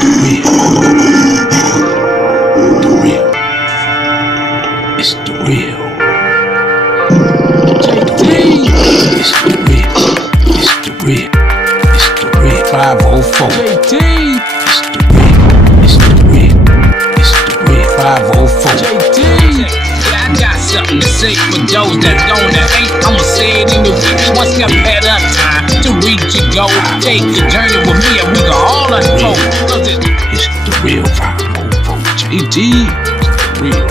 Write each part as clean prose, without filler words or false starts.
It's the real. JT. It's the real. It's the real. It's the real. 504. JT. It's the real. It's the real. It's the real. 504. JT. Yeah, I got something to say for those that don't hate. I'ma say it in the week. One step at a time to reach your goal. Take the journey with me and we can all unfold. It's the real 504. JT. It's the real.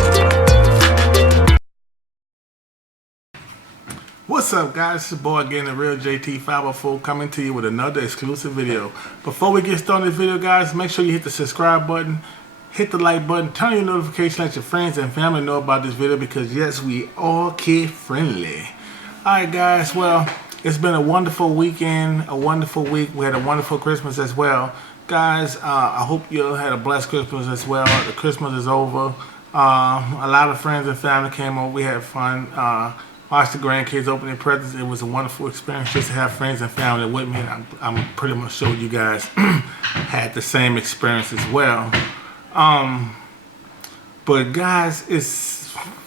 What's up, guys? It's your boy again, the real JT 504, coming to you with another exclusive video. Before we get started in this video, guys, make sure you hit the subscribe button, hit the like button, turn your notification, let your friends and family know about this video, because yes, we all kid friendly. Alright guys, well, it's been a wonderful weekend, a wonderful week. We had a wonderful Christmas as well. Guys, I hope you had a blessed Christmas as well. The Christmas is over. A lot of friends and family came over. We had fun. Watched the grandkids open their presents. It was a wonderful experience just to have friends and family with me. I'm pretty much sure you guys had the same experience as well. But guys,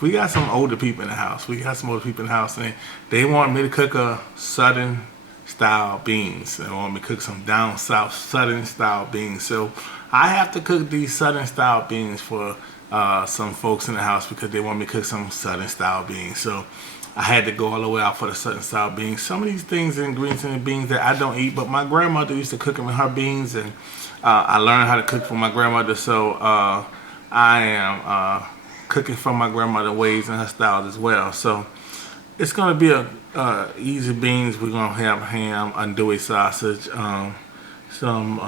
we got some older people in the house. And they want me to cook a Southern style beans. They want me to cook some down south Southern style beans. So I have to cook these Southern style beans for some folks in the house because they want me to cook some Southern style beans. So I had to go all the way out for the Southern style beans. Some of these things, ingredients in the beans that I don't eat, but my grandmother used to cook them in her beans, and I learned how to cook from my grandmother. So I am cooking from my grandmother's ways and her styles as well. So it's gonna be a easy beans. We're gonna have ham, andouille sausage, some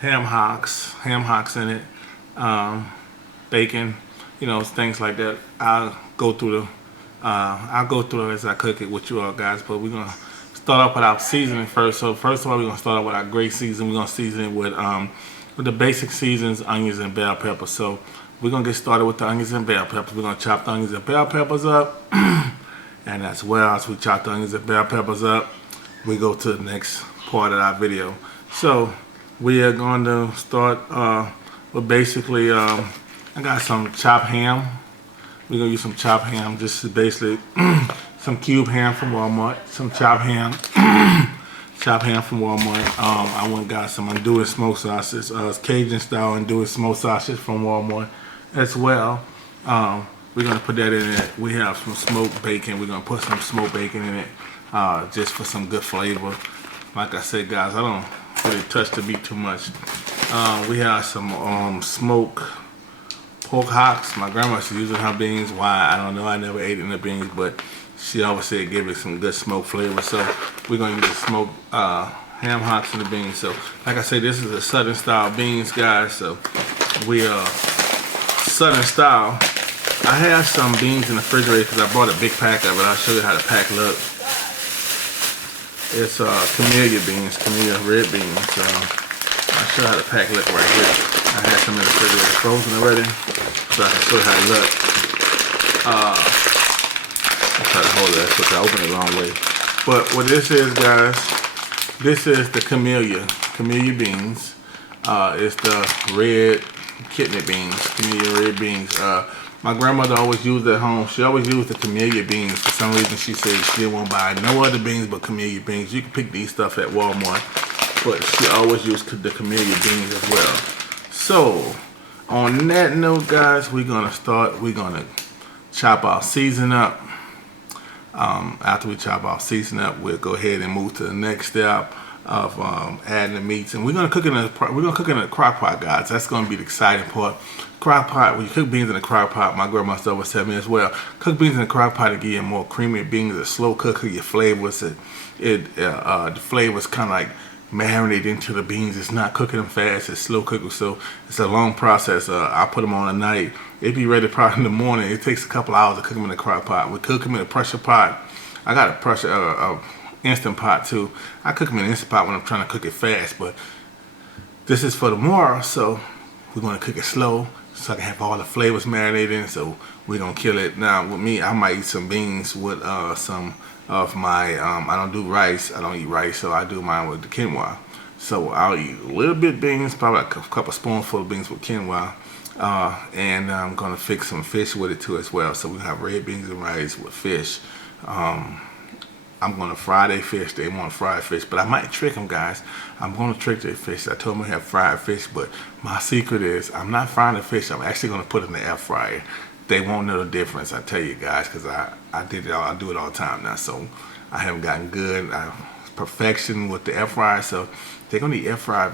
ham hocks in it. Bacon, you know, things like that. I'll go through as I cook it with you all guys. But we're gonna start off with our seasoning first. So first of all, we're gonna start off with our great season. We're gonna season it with the basic seasons, onions and bell peppers. So we're gonna get started with the onions and bell peppers. We're gonna chop the onions and bell peppers up, and as well as we chop the onions and bell peppers up, we go to the next part of our video. So we are going to start with basically. I got some chopped ham. We're gonna use some chopped ham. This is basically some cube ham from Walmart. Some chopped ham. Chopped ham from Walmart. I went and got some Andouille Smoke Sausages. Cajun style Andouille Smoke Sausages from Walmart as well. We're gonna put that in it. We have some smoked bacon. We're gonna put some smoked bacon in it just for some good flavor. Like I said, guys, I don't really touch the meat too much. We have some smoked pork hocks. My grandma used to use it in her beans. Why? I don't know. I never ate it in the beans, but she always said it gave it some good smoke flavor. So we're going to use the smoked ham hocks in the beans. So like I said, this is a Southern style beans, guys. So we are Southern style. I have some beans in the refrigerator because I bought a big pack of it. I'll show you how the pack looks. It's Camellia beans, Camellia red beans. I'll show you how the pack look right here. I had some in the refrigerator frozen already, so I can show you how they look. I'll try to hold it because I opened it the wrong way. But what this is, guys, this is the Camellia beans. It's the red kidney beans, Camellia red beans. My grandmother always used it at home. She always used the Camellia beans. For some reason, she said she didn't want to buy no other beans but Camellia beans. You can pick these stuff at Walmart, but she always used the Camellia beans as well. So, on that note, guys, we're gonna chop our season up. After we chop our season up, we'll go ahead and move to the next step of adding the meats, and we're gonna cook it in a crock pot, guys. That's gonna be the exciting part. Crock pot. When you cook beans in a crock pot, my grandma always said me as well. Cook beans in a crock pot to give you more creamy beans. A slow cook of your flavors. The flavors kind of like marinate into the beans. It's not cooking them fast. It's slow cooking, so it's a long process. I put them on at night. They be ready probably in the morning. It takes a couple hours to cook them in a crock pot. We cook them in a pressure pot. I got a pressure instant pot too. I cook them in an instant pot when I'm trying to cook it fast, but this is for tomorrow, so we're gonna cook it slow so I can have all the flavors marinated in. So we're gonna kill it. Now with me, I might eat some beans with some of my, I don't do rice. I don't eat rice, so I do mine with the quinoa. So I'll eat a little bit beans, probably a couple spoonful of beans with quinoa. And I'm gonna fix some fish with it too as well. So we have red beans and rice with fish. I'm gonna fry their fish. They want fried fish, but I might trick them, guys. I'm gonna trick their fish. I told them we have fried fish, but my secret is I'm not frying the fish. I'm actually gonna put it in the air fryer. They won't know the difference, I tell you guys, because I did it all. I do it all the time now, so I haven't gotten good perfection with the air fryer. So they're gonna eat air fried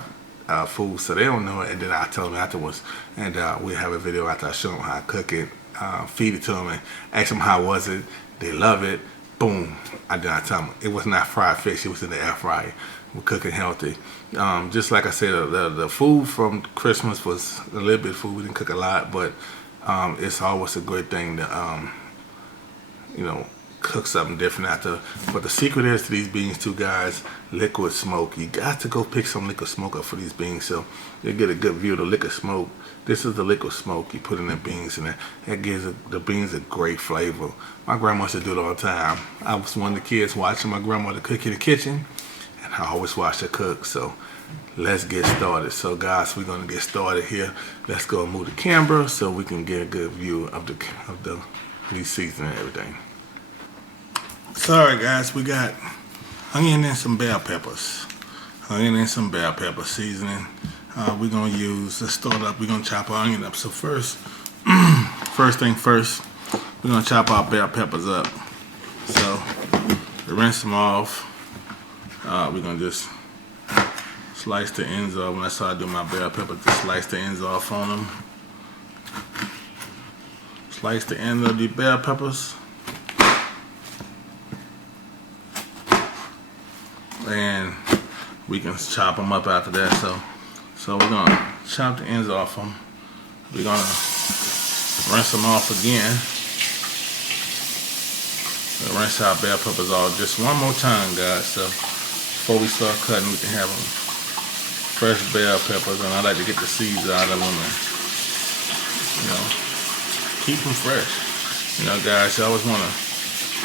food, so they don't know it. And then I tell them afterwards, and we have a video after I show them how I cook it, feed it to them, and ask them how was it. They love it. Boom! I tell them it was not fried fish. It was in the air fryer. We're cooking healthy. Just like I said, the food from Christmas was a little bit of food. We didn't cook a lot, but it's always a great thing to cook something different after. But the secret is to these beans too, guys, liquid smoke. You got to go pick some liquid smoke up for these beans so you get a good view of the liquid smoke. This is the liquid smoke you put in the beans, and that gives the beans a great flavor. My grandma used to do it all the time. I was one of the kids watching my grandmother cook in the kitchen, and I always watched her cook. So let's get started. So guys, we're gonna get started here. Let's go and move the camera so we can get a good view of the these seasoning and everything. Sorry guys, we got onion and some bell peppers. Onion and some bell pepper seasoning. We're gonna use, let's start up, we're gonna chop our onion up. So first thing first, we're gonna chop our bell peppers up. So to rinse them off, we're gonna just slice the ends off. When that's how I do my bell peppers, just slice the ends off on them. Slice the end of the bell peppers. And we can chop them up after that. So we're gonna chop the ends off them. We're gonna rinse them off again. We'll rinse our bell peppers off just one more time, guys. So before we start cutting, we can have them fresh bell peppers, and I like to get the seeds out of them and keep them fresh. Guys, you always wanna.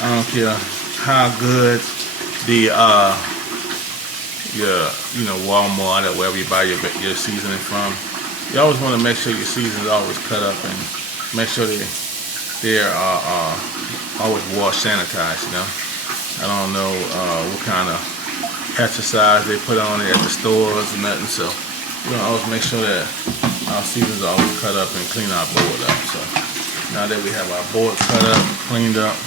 I don't care how good the your Walmart or wherever you buy your seasoning from, you always want to make sure your seasonings always cut up and make sure they're always wash sanitized. I don't know what kind of pesticide they put on it at the stores or nothing, so we're gonna always make sure that our seasonings are always cut up and clean our board up. So now that we have our board cut up, cleaned up,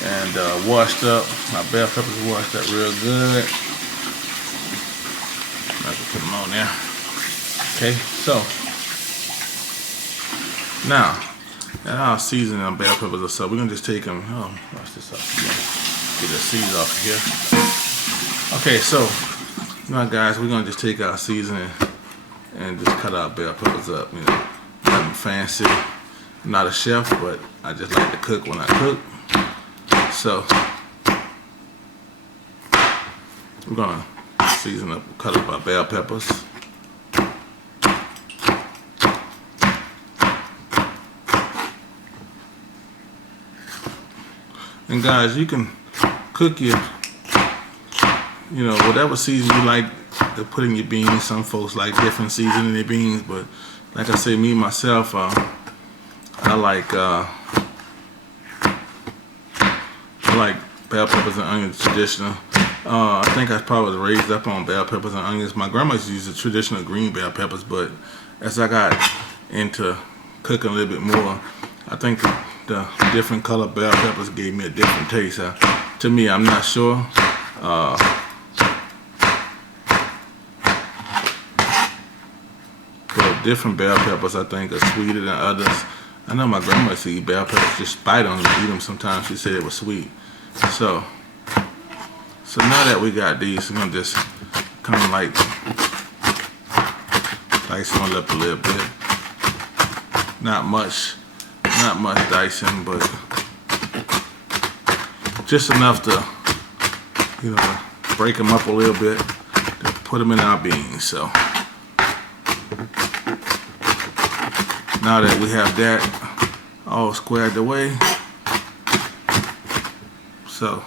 and washed up, my bell peppers are washed up real good. I can put them on there. Okay, so now that our seasoning on bell peppers are so, we're gonna just take them. Oh, wash this up. Get the seeds off of here. Okay, so now guys, we're gonna just take our seasoning and just cut our bell peppers up. Nothing fancy. I'm not a chef, but I just like to cook when I cook. So we're gonna season up, cut up our bell peppers. And guys, you can cook your, whatever season you like to put in your beans. Some folks like different seasoning in their beans, but like I say, me myself, I like bell peppers and onions traditional. I think I probably was raised up on bell peppers and onions. My grandma used to use the traditional green bell peppers, but as I got into cooking a little bit more, I think the different color bell peppers gave me a different taste. To me, I'm not sure. But different bell peppers, I think, are sweeter than others. I know my grandma used to eat bell peppers, just bite on them and eat them sometimes. She said it was sweet. So now that we got these, we're gonna just kind of dice one up a little bit. Not much dicing, but just enough to, break them up a little bit to put them in our beans. So now that we have that all squared away, so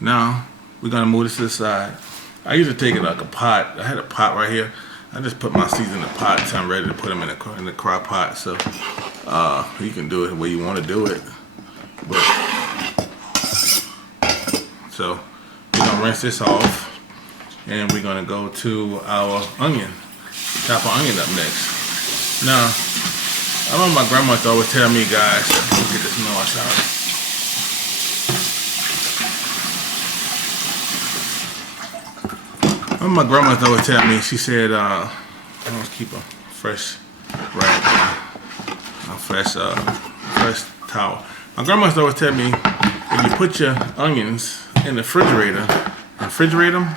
Now we're gonna move this to the side. I usually take it like a pot. I had a pot right here. I just put my seeds in the pot until I'm ready to put them in the crock pot. So you can do it the way you want to do it. But so we're gonna rinse this off, and we're gonna go to our onion. Chop our onion up next. Now, I remember my grandma used to always tell me, guys, let me get this noise out. I remember my grandma used to always tell me, she said, I always keep a fresh rag, a fresh towel. My grandma used to always tell me, if you put your onions in the refrigerator and refrigerate them,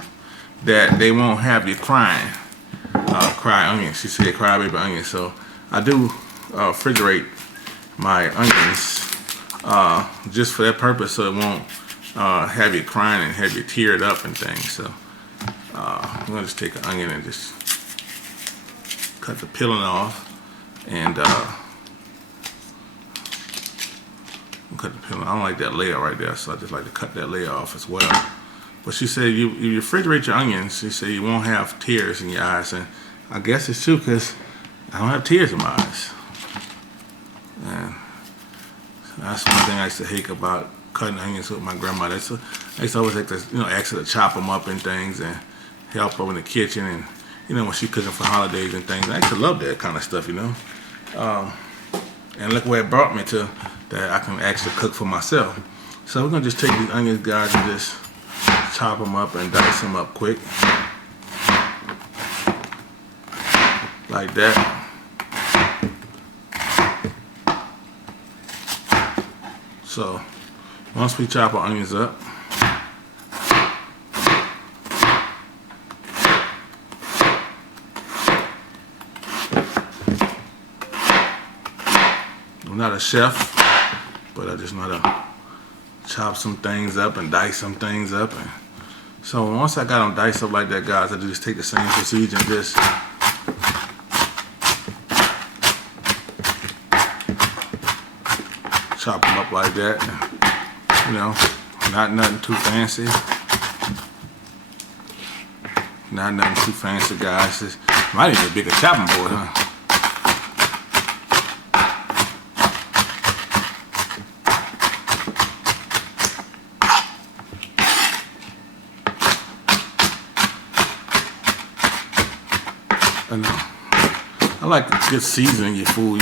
that they won't have you crying. Cry onions. She said cry baby onions. So I do refrigerate my onions just for that purpose, so it won't have you crying and have you teared up and things. So I'm gonna just take an onion and just cut the peeling off, and cut the peeling. I don't like that layer right there, so I just like to cut that layer off as well. But she said you refrigerate your onions, she said you won't have tears in your eyes, and I guess it's true, because I don't have tears in my eyes. And that's one thing I used to hate about cutting onions with my grandma. I used to always like to, ask her to chop them up and things and help her in the kitchen, and when she's cooking for holidays and things. I used to love that kind of stuff, And look where it brought me to, that I can actually cook for myself. So we're gonna just take these onions, guys, and just chop them up and dice them up quick, like that. So once we chop our onions up, I'm not a chef, but I just know how to chop some things up and dice some things up. And so once I got them diced up like that, guys, I just take the same procedure and just chop them up like that. Not nothing too fancy. Not nothing too fancy, guys. Just, might need a bigger chopping board, huh? I like good seasoning your food.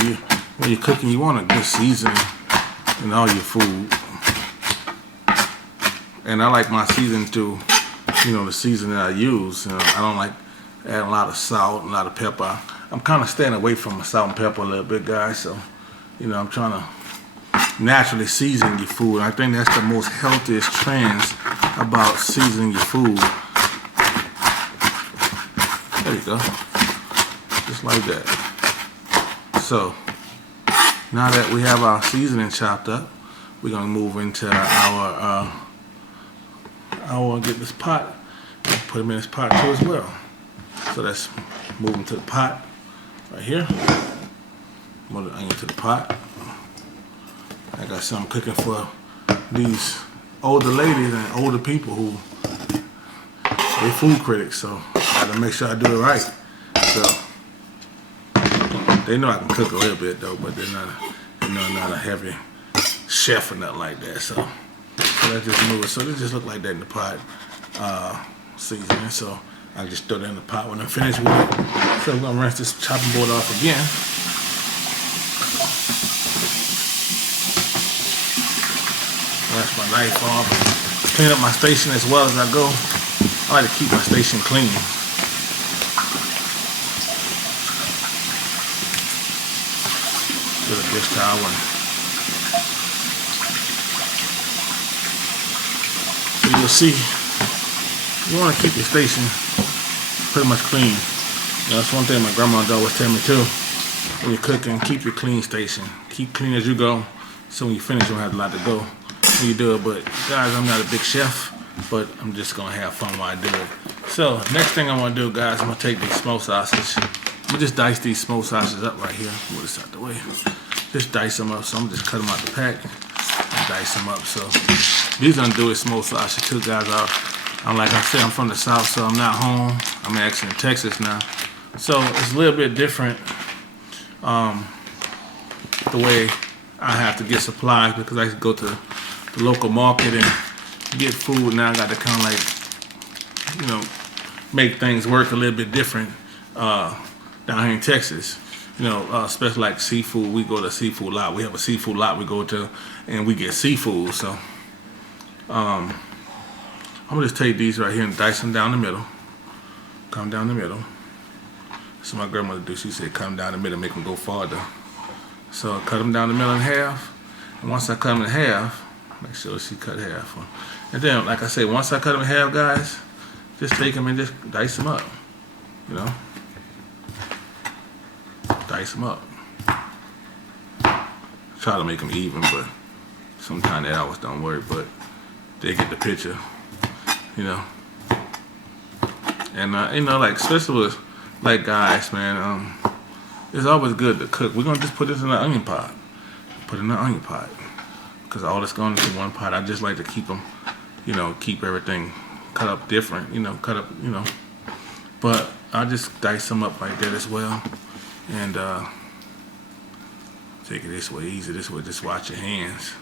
When you're cooking, you want a good seasoning in all your food. And I like my seasoning to, the seasoning that I use. I don't like adding a lot of salt and a lot of pepper. I'm kind of staying away from salt and pepper a little bit, guys. So, I'm trying to naturally season your food. And I think that's the most healthiest trends about seasoning your food. There you go. Just like that. So now that we have our seasoning chopped up, we're gonna move into our get this pot, put them in this pot too as well. So let's move them to the pot right here. Move the onion to the pot. I got something cooking for these older ladies and older people who they food critics, so I gotta make sure I do it right. So they know I can cook a little bit though, but they're not a heavy chef or nothing like that. So let's just move it. So they just look like that in the pot, seasoning. So I just throw that in the pot when I'm finished with it. So I'm gonna rinse this chopping board off again. Rinse my knife off. Clean up my station as well as I go. I like to keep my station clean. With a dish towel. So you'll see, you want to keep your station pretty much clean. That's one thing my grandma always tell me too. When you're cooking, keep your clean station. Keep clean as you go, so when you finish, you don't have a lot to go when you do it. But guys, I'm not a big chef, but I'm just gonna have fun while I do it. So next thing I'm gonna do, guys, I'm gonna take these smoked sausage. I'm gonna just dice these smoked sausages up right here. Move this out the way. Just dice them up. So I'm just cut them out the pack and dice them up. So these Andouille Smoke Sausages too, guys. I'm like I said, I'm from the South, so I'm not home. I'm actually in Texas now. So it's a little bit different the way I have to get supplies, because I used to go to the local market and get food. Now I got to kind of like, you know, make things work a little bit different down here in Texas. You know, especially like seafood. We go to a seafood lot. We have a seafood lot we go to, and we get seafood. So I'm gonna just take these right here and dice them down the middle. Come down the middle. So my grandmother do. She said, "Come down the middle, make them go farther." So I cut them down the middle in half. And once I cut them in half, make sure she cut half. And then, like I said, once I cut them in half, guys, just take them and just dice them up. You know, dice them up. Try to make them even, but sometimes that always don't work. But they get the picture. You know. And you know, like especially with like guys, man, it's always good to cook. We're gonna just put this in an onion pot. Put it in an onion pot, because all it's going into one pot. I just like to keep them, you know, keep everything cut up different, you know, cut up, you know. But I just dice them up like that as well, and take it this way, easy this way. Just watch your hands.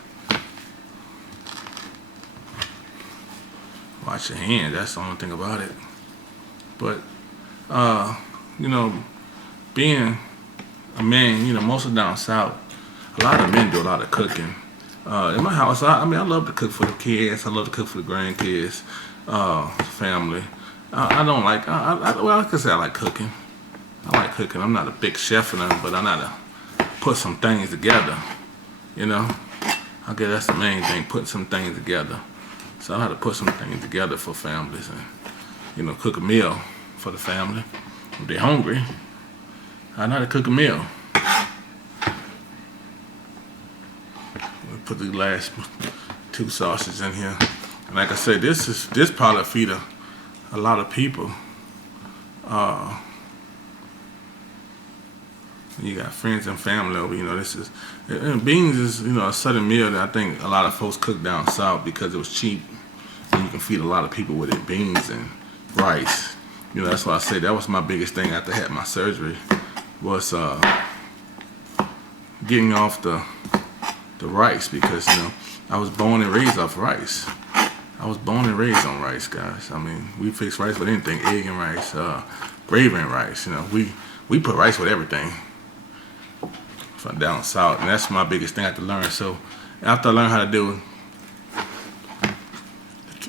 Watch your hands. That's the only thing about it. But you know, being a man, you know, mostly down south, a lot of men do a lot of cooking. In my house, I mean, I love to cook for the kids. I love to cook for the grandkids, family. I don't like, well, like I said, I like cooking. I like cooking. I'm not a big chef or nothing, but I know how to put some things together, you know. I guess that's the main thing, putting some things together. So I know how to put some things together for families and, you know, cook a meal for the family. If they're hungry, I know how to cook a meal. We'll put the last 2 sausages in here. And like I said, this probably feed a lot of people. You got friends and family over, you know, and beans is, you know, a southern meal that I think a lot of folks cook down south because it was cheap and you can feed a lot of people with it, beans and rice. You know, that's why I say that was my biggest thing after I had my surgery, was getting off the rice, because, you know, I was born and raised off rice. I was born and raised on rice, guys. I mean, we fix rice with anything, egg and rice, gravy and rice. You know, we put rice with everything from down south, and that's my biggest thing I had to learn. So after I learned how to do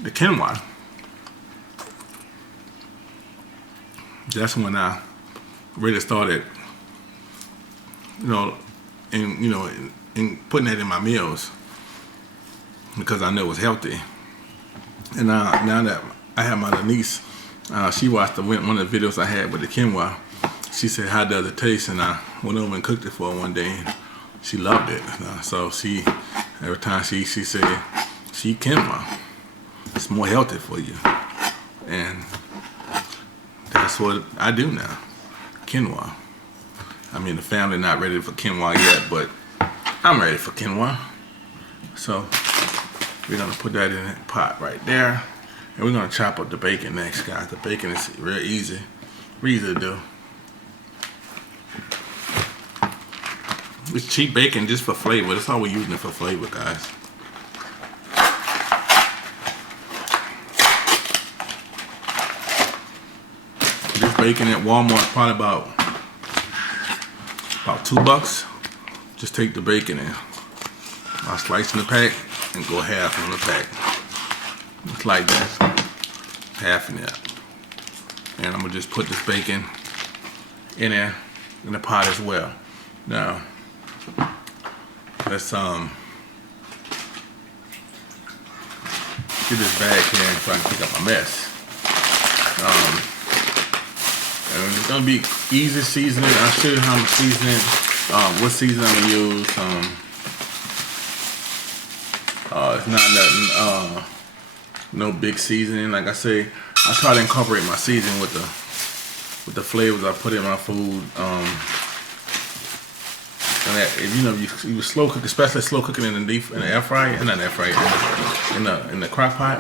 the quinoa, that's when I really started, you know, in putting that in my meals, because I know it was healthy. And now that I have my niece, she watched one of the videos I had with the quinoa. She said, "How does it taste?" And I went over and cooked it for her one day, and she loved it. So every time she said, "She quinoa, it's more healthy for you," and that's what I do now, quinoa. I mean, the family not ready for quinoa yet, but I'm ready for quinoa. So we're gonna put that in that pot right there, and we're gonna chop up the bacon next, guys. The bacon is real easy to do. It's cheap bacon just for flavor. That's all we're using it for flavor, guys. This bacon at Walmart is probably about $2. Just take the bacon and I slice in the pack and go half on the pack. Just like that. Half in there. And I'm gonna just put this bacon in there in the pot as well. Now, let's get this bag here so I can pick up my mess. And it's gonna be easy seasoning. I'll show you how I'm seasoning, what seasoning I'm gonna use. It's not nothing, no big seasoning. Like I say, I try to incorporate my seasoning with the flavors I put in my food. And that, if you know you slow cook, especially slow cooking in the air fryer, not air fryer, in the crock pot.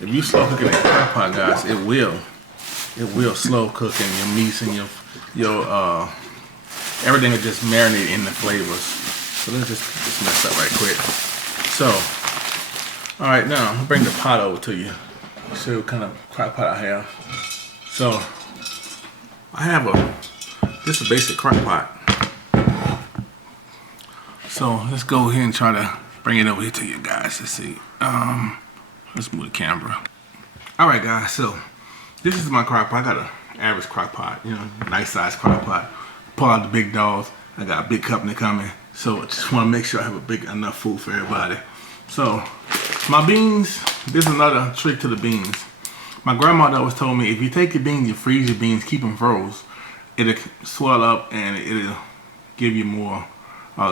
If you slow cooking in the crock pot, guys, it will slow cook and your meats and your everything will just marinate in the flavors. So let's just get this messed up right quick. So, all right, now I'll bring the pot over to you. See what kind of crock pot I have. So I have this is a basic crock pot. So let's go ahead and try to bring it over here to you guys. Let's see. Let's move the camera. All right, guys. So this is my crock pot. I got an average crock pot, you know, nice size crock pot. Pull out the big dogs. I got a big company coming, so I just want to make sure I have enough food for everybody. So my beans. This is another trick to the beans. My grandmother always told me if you take your beans, you freeze your beans, keep them froze, it'll swell up and it'll give you more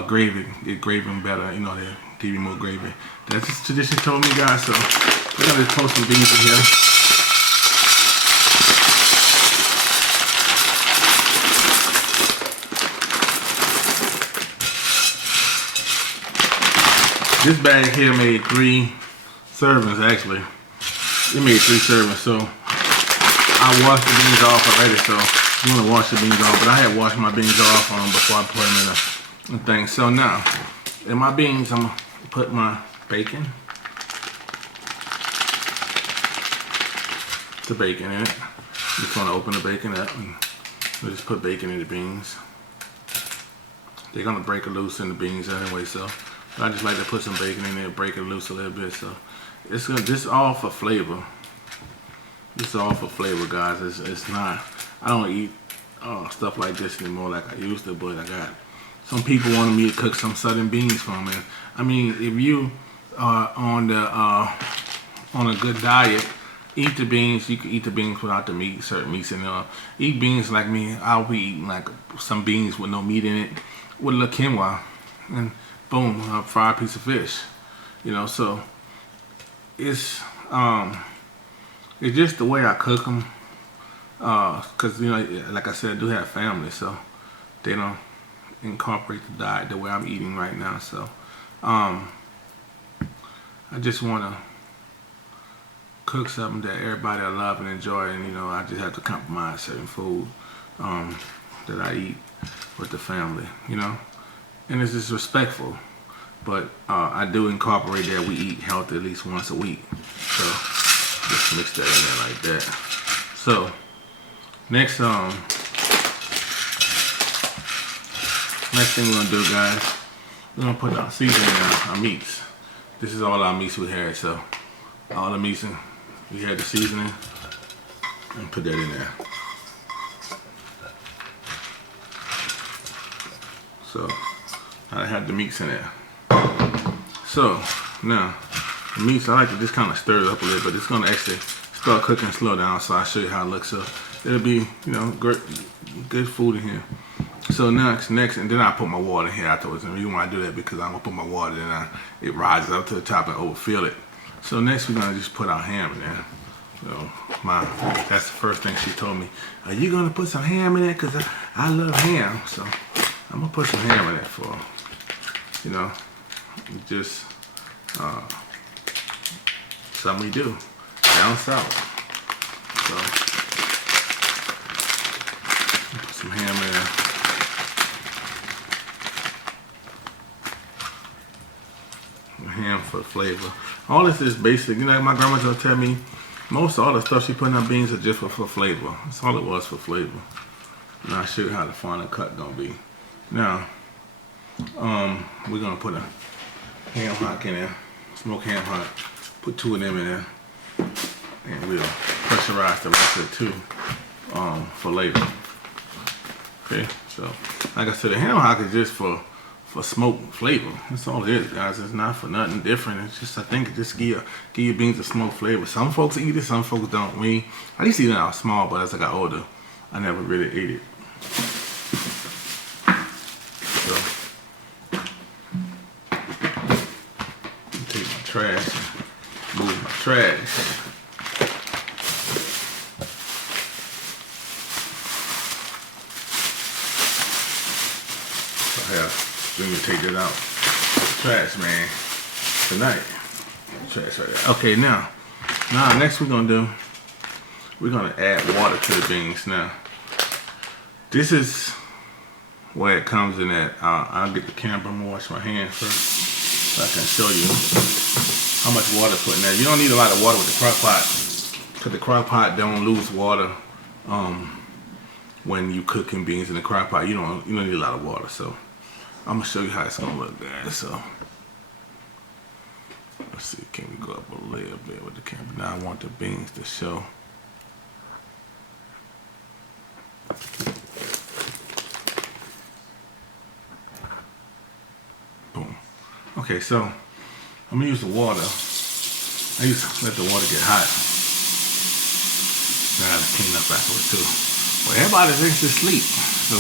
gravy. It gravy them better, you know, they'll give you more gravy. That's just tradition told me, guys. So we're gonna just post some beans in here. This bag here made 3 servings actually. It made 3 servings, so I washed the beans off already. So you want to wash the beans off, but I had washed my beans off before I put them in the thing. So now, in my beans, I'm gonna put my bacon. The bacon in it. Just want to open the bacon up and we'll just put bacon in the beans. They're gonna break it loose in the beans anyway, so I just like to put some bacon in there, break it loose a little bit. So this is all for flavor. This is all for flavor, guys. It's not. I don't eat stuff like this anymore like I used to, but I got some people wanted me to cook some southern beans for me. I mean, if you are on a good diet, eat the beans. You can eat the beans without the meat, certain meats in there. Eat beans like me. I'll be eating like some beans with no meat in it, with a little quinoa, and boom, a fried piece of fish. You know, so it's just the way I cook them. Cause you know, like I said, I do have family, so they don't incorporate the diet the way I'm eating right now. So I just want to cook something that everybody will love and enjoy, and you know, I just have to compromise certain food that I eat with the family, you know, and it's just respectful. But I do incorporate that we eat healthy at least once a week. So just mix that in there like that. So next thing we're gonna do, guys, we're gonna put our seasoning in our meats. This is all our meats we had, so all the meats we had the seasoning, and put that in there. So I had the meats in there. So now the meats, I like to just kind of stir it up a little bit. It's gonna actually start cooking slow down, so I'll show you how it looks. So it'll be, you know, good food in here. So next, and then I put my water in here afterwards. And the reason why I do that because I'm gonna put my water in, it rises up to the top and overfill it. So next we're gonna just put our ham in there. So that's the first thing she told me. Are you gonna put some ham in there? Cause I love ham. So I'm gonna put some ham in there for, you know, just something we do down south. So put some ham in there. Ham for flavor. All this is basic. You know, my grandma just tell me most all the stuff she put in her beans are just for flavor. That's all it was, for flavor. Now I'll show you how the final cut gonna be. Now, we're gonna put a ham hock in there, smoked ham hock. Put 2 of them in there, and we'll pressurize the rest of it too for later. Okay, so like I said, the ham hock is just for smoke flavor. That's all it is, guys. It's not for nothing different. It's just, I think it just give your beans a smoke flavor. Some folks eat it, some folks don't. Me, I used to eat it when I was small, but as I got older, I never really ate it. So, take my trash and move my trash. I have So you take that out. Trash, man. Tonight. Trash right there. Okay, now next we're gonna add water to the beans. Now, this is where it comes in at. I'll get the camera and wash my hands first so I can show you how much water to put in there. You don't need a lot of water with the crock pot because the crock pot don't lose water when you cooking beans in the crock pot. You don't need a lot of water. So I'm gonna show you how it's gonna look, guys. So let's see, can we go up a little bit with the camera? Now I want the beans to show. Boom. Okay, so I'm gonna use the water. I used to let the water get hot. Now I gotta clean up afterwards too. Well, everybody thinks to sleep, so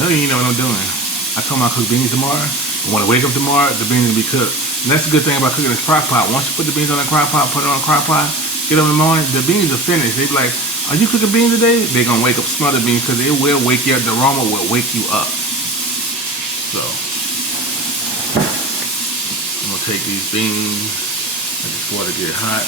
no, you know what I'm doing. I told my cook beans tomorrow. And when I wake up tomorrow, the beans will be cooked. And that's the good thing about cooking this crock pot. Once you put the beans on the crock pot, put it on the crock pot, get up in the morning, the beans are finished. They be like, "Are you cooking beans today?" They're gonna wake up, smell the beans, because it will wake you up. The aroma will wake you up. So I'm gonna take these beans, let this water get hot.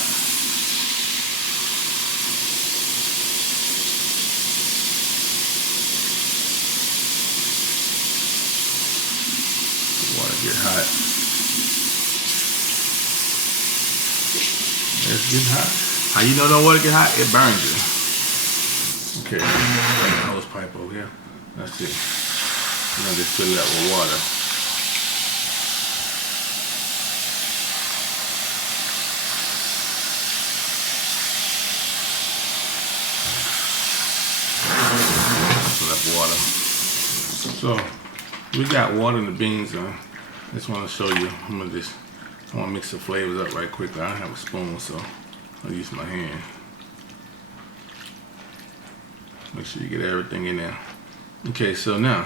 Get hot. It's getting hot. How you know don't water get hot? It burns you. Okay, bring the hose pipe over here. Let's see. We're gonna just fill it up with water. Fill up water. So we got water in the beans. I just want to show you. I want to mix the flavors up right quick. I don't have a spoon, so I'll use my hand. Make sure you get everything in there. Okay, so now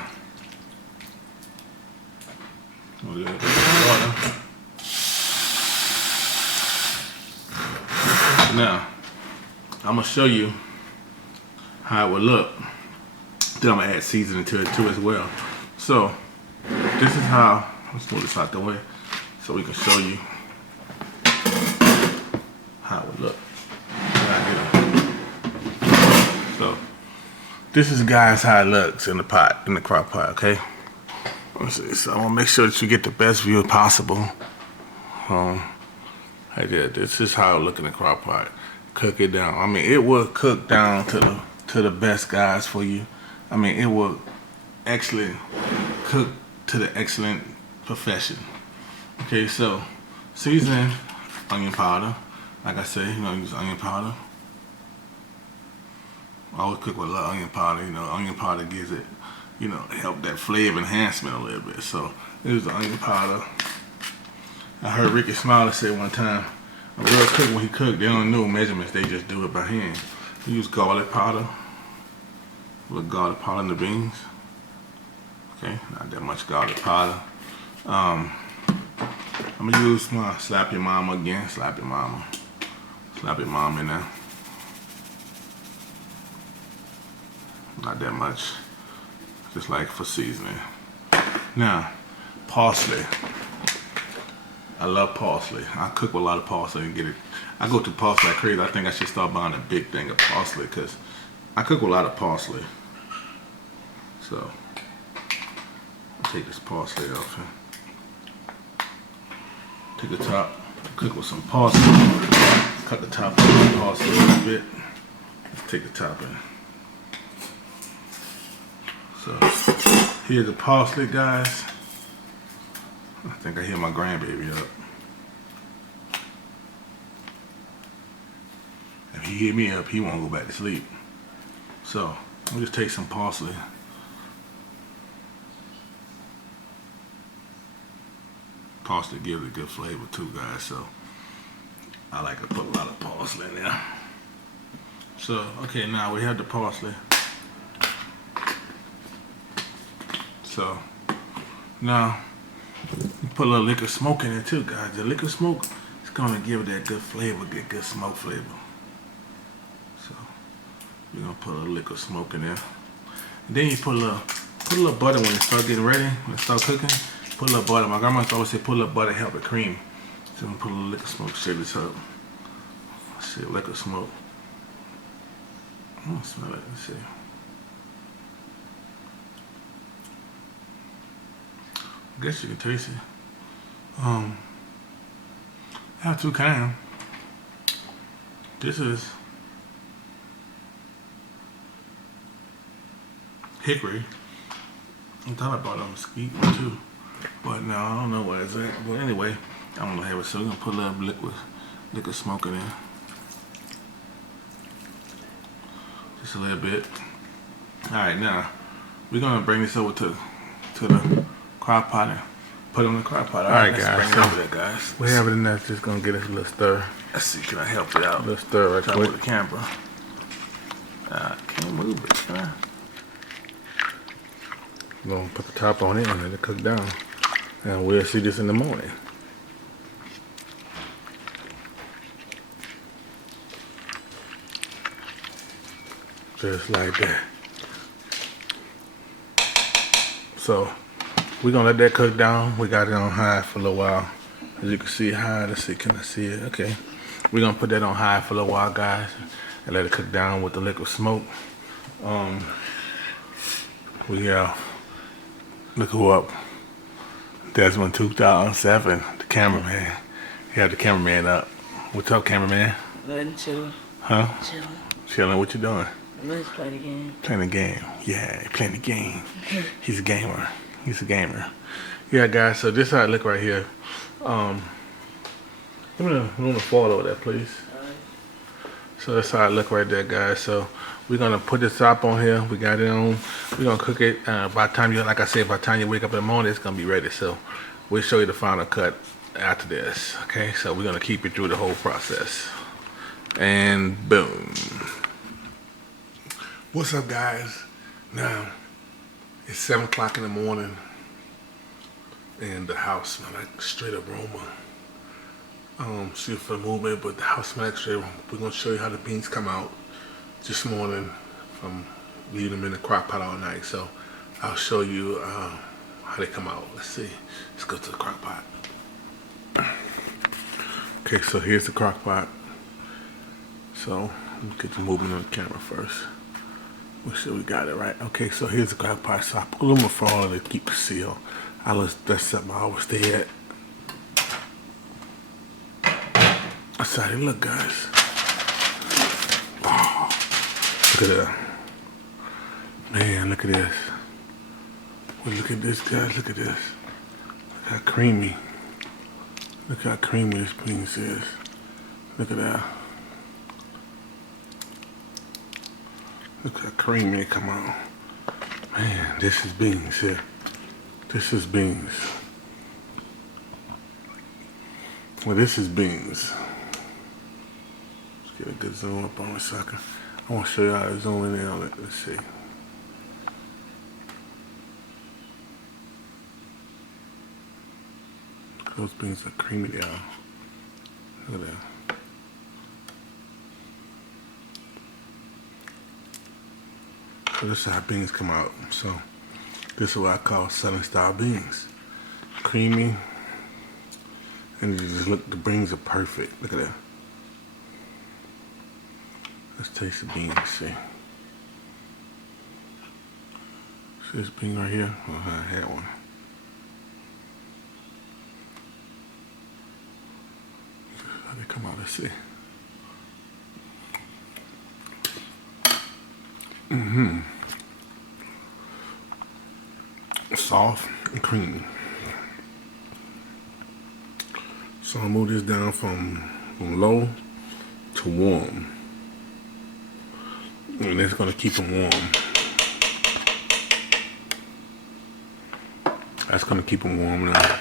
we'll get water. Now I'm gonna show you how it will look. Then I'm gonna add seasoning to it too as well. So this is how. Let's move this out the way so we can show you how it would look. So this is, guys, how it looks in the pot, in the crock pot. Okay. Let's see. So I want to make sure that you get the best view possible. Right there. This is how it look in the crock pot. Cook it down. I mean, it will cook down to the best, guys, for you. I mean, it will actually cook to the excellent perfection. Okay, so seasoning, onion powder. Like I say, use onion powder. I always cook with a lot of onion powder. Onion powder gives it, help that flavor enhancement a little bit. So use the onion powder. I heard Ricky Smiley say one time, a real cook, when he cooked, they don't know measurements. They just do it by hand. We use garlic powder. A little garlic powder in the beans. Okay, not that much garlic powder. I'm gonna use my slap your mama again. Slap your mama. Slap your mama in there. Not that much. Just like for seasoning. Now, parsley. I love parsley. I cook with a lot of parsley and get it. I go to parsley like crazy. I think I should start buying a big thing of parsley because I cook with a lot of parsley. So I'll take this parsley off here. Take the top, cook with some parsley. Cut the top off the parsley a little bit. Let's take the top in. So here's the parsley, guys. I think I hear my grandbaby up. If he hear me up, he won't go back to sleep. So I'll just take some parsley. Parsley gives a good flavor too, guys, so I like to put a lot of parsley in there. So, okay, now we have the parsley. So, now, you put a little liquor smoke in it too, guys. The liquor smoke is gonna give it that good flavor, good smoke flavor. So, we're gonna put a little liquor smoke in there. And then you put a put a little butter when it start getting ready, when it start cooking. Put a little butter. My grandma always say put a little butter, help it cream. So I'm gonna put a little liquor smoke, shake this up. See, liquor smoke. I don't smell it. Let's see. I guess you can taste it. I have two kinds. This is hickory. I thought I bought a mesquite one too, but no, I don't know where it's at. But anyway, I'm gonna have it. So we're gonna put a little liquid smoke in there, just a little bit. All right, now we're gonna bring this over to the crock pot and put it on the crock pot. All right, guys. Bring it over there, guys. We have it in there. Just gonna get us a little stir. Let's see, can I help it out? A little stir right quick. With the camera. I can't move it, can I? We're gonna put the top on it and let it cook down. And we'll see this in the morning. Just like that. So we're gonna let that cook down. We got it on high for a little while. As you can see, high. Let's see, can I see it? Okay. We're gonna put that on high for a little while, guys, and let it cook down with the liquid smoke. We have, look who up. Desmond 2007, the cameraman. He had the cameraman up. What's up, cameraman? Nothing, chilling. Huh? Chilling. Chilling, what you doing? Let's play the game. Playing the game. Yeah, playing the game. He's a gamer. He's a gamer. Yeah, guys, so this is how it look right here. Give me a little fall over there, please. So that's how it look right there, guys. So we're gonna put the top on here. We got it on. We're gonna cook it. By the time you, like I said, by the time you wake up in the morning, it's gonna be ready. So we'll show you the final cut after this. Okay, so we're gonna keep it through the whole process. And boom. What's up, guys? Now it's 7 o'clock in the morning, and the house smells like straight aroma. See for the movement, but the house smells straight aroma. We're gonna show you how the beans come out this morning from leaving them in the crock pot all night. So I'll show you how they come out. Let's see. Let's go to the crock pot. Okay, so here's the crock pot. So let's get the movement on the camera first. Make sure we got it right. Okay, so here's the crock pot. So I put aluminum foil to keep the seal. That's something I always stay at. That's how they look, guys. Wow. Look at that. Man, look at this. Well, look at this, guys. Look at this. Look how creamy. Look how creamy this beans is. Look at that. Look how creamy they come out. Man, this is beans here. This is beans. Well, this is beans. Let's get a good zoom up on it so I want to show you how to zoom in on it. Let's see. Those beans are creamy, y'all. Look at that. So this is how beans come out. So this is what I call Southern style beans. Creamy. And you just look, the beans are perfect. Look at that. Let's taste the beans, see. See this bean right here? Oh, I had one. How they come out, let's see. Soft and creamy. So I'll move this down from low to warm. And that's gonna keep them warm. That's gonna keep them warm now.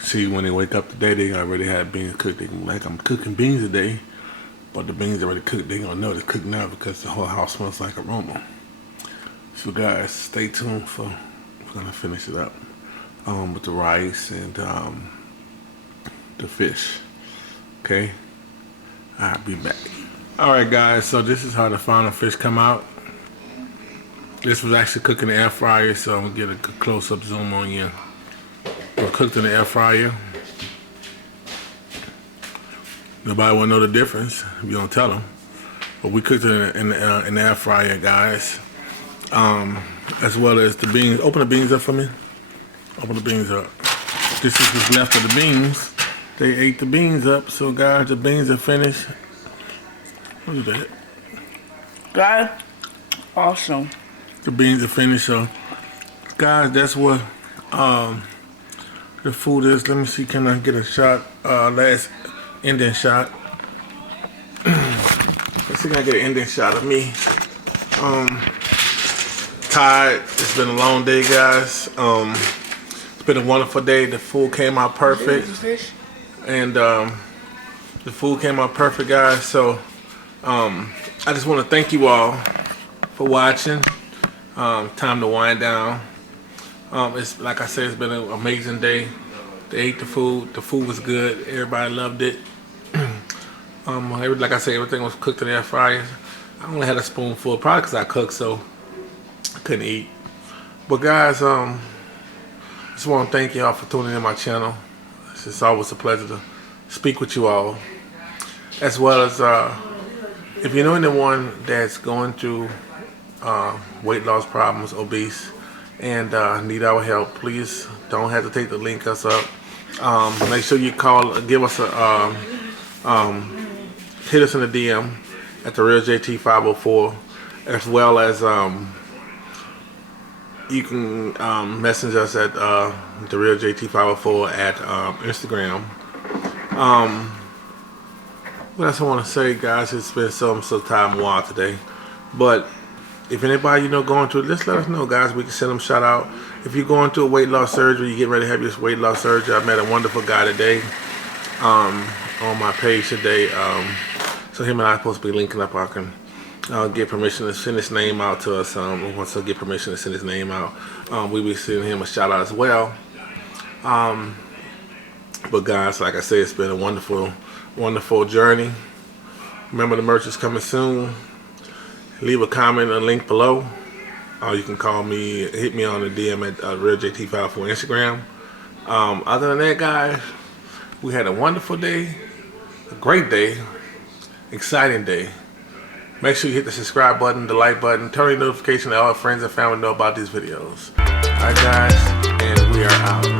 See, when they wake up today, they already had beans cooked. They can, like, I'm cooking beans today, but the beans already cooked. They gonna know they're cooked now because the whole house smells like aroma. So guys, stay tuned for, we're gonna finish it up with the rice and the fish. Okay, I'll be back. All right, guys. So this is how the final fish come out. This was actually cooked in the air fryer, so I'm gonna get a close-up zoom on you. It was cooked in the air fryer. Nobody will know the difference if you don't tell them. But we cooked it in the air fryer, guys. As well as the beans. Open the beans up for me. Open the beans up. This is what's left of the beans. They ate the beans up, so guys, the beans are finished. Look at that. Guys, awesome. The beans are finished, so guys, that's what the food is. Let me see, can I get a shot? Last ending shot. Let's see, can I get an ending shot of me? Tired. It's been a long day, guys. It's been a wonderful day. The food came out perfect, and the food came out perfect, guys. So I just want to thank you all for watching. Time to wind down. It's like I said, it's been an amazing day. They ate the food. The food was good. Everybody loved it. Like I said, everything was cooked in the air fryer. I only had a spoonful, probably because I cooked, so I couldn't eat. But guys, just want to thank y'all for tuning in my channel. It's always a pleasure to speak with you all, as well as if you know anyone that's going through weight loss problems, obese, and need our help, please don't hesitate to link us up. Make sure you call, give us a hit us in the DM at the Real JT 504, as well as you can message us at the Real JT 504 at Instagram. What else I want to say, guys? It's been so time wild today, but if anybody you know going through it, just let us know, guys. We can send them a shout out. If you're going through a weight loss surgery, you get ready to have your weight loss surgery. I met a wonderful guy today on my page today. So him and I are supposed to be linking up. I can get permission to send his name out to us. Once I get permission to send his name out, we'll be sending him a shout out as well. But guys, like I said, it's been a wonderful journey. Remember, the merch is coming soon. Leave a comment and a link below. You can call me, hit me on the DM at RealJT54 Instagram. Other than that, guys, we had a wonderful day, a great day, exciting day. Make sure you hit the subscribe button, the like button, turn your notification to all friends and family know about these videos. Alright, guys, and we are out.